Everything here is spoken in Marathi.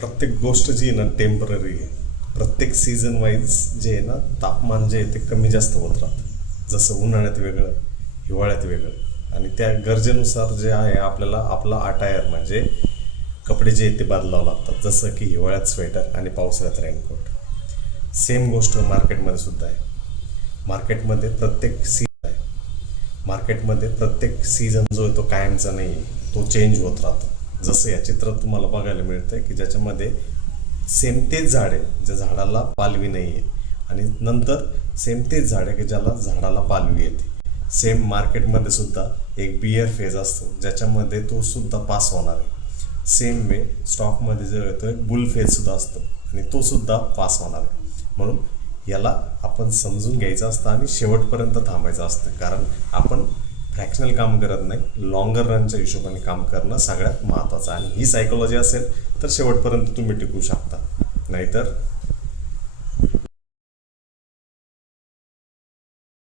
प्रत्येक गोष्ट जी आहे ना टेम्पररी आहे. प्रत्येक सीझन वाईज जे आहे ना तापमान जे आहे ते कमी जास्त होत राहतं. जसं उन्हाळ्यात वेगळं, हिवाळ्यात वेगळं, आणि त्या गरजेनुसार जे आहे आपल्याला आपला अटायर म्हणजे कपडे जे आहेत ते बदलावं लागतात. जसं की हिवाळ्यात स्वेटर आणि पावसाळ्यात रेनकोट. सेम गोष्ट मार्केटमध्ये सुद्धा आहे. मार्केटमध्ये प्रत्येक सीझन आहे. मार्केटमध्ये प्रत्येक सीझन जो आहे तो कायमचा नाही आहे, तो चेंज होत राहतो. जसं या चित्रात तुम्हाला बघायला मिळतंय की ज्याच्यामध्ये सेम तेच झाड आहे ज्या झाडाला पालवी नाही आहे, आणि नंतर सेम तेच झाड आहे की ज्याला झाडाला पालवी येते. सेम मार्केटमध्ये सुद्धा एक बियर फेज असतो ज्याच्यामध्ये तो सुद्धा पास होणार आहे. सेम वे स्टॉकमध्ये जो येतो एक बुल फेज सुद्धा असतो आणि तो सुद्धा पास होणार आहे. म्हणून याला आपण समजून घ्यायचं असतं आणि शेवटपर्यंत थांबायचं असतं, कारण आपण फ्रॅक्शनल काम करत नाही, लॉंगर रनच्या हिशोबाने काम करणं सगळ्यात महत्त्वाचं. आणि ही सायकोलॉजी असेल तर शेवटपर्यंत तुम्ही टिकू शकता, नाहीतर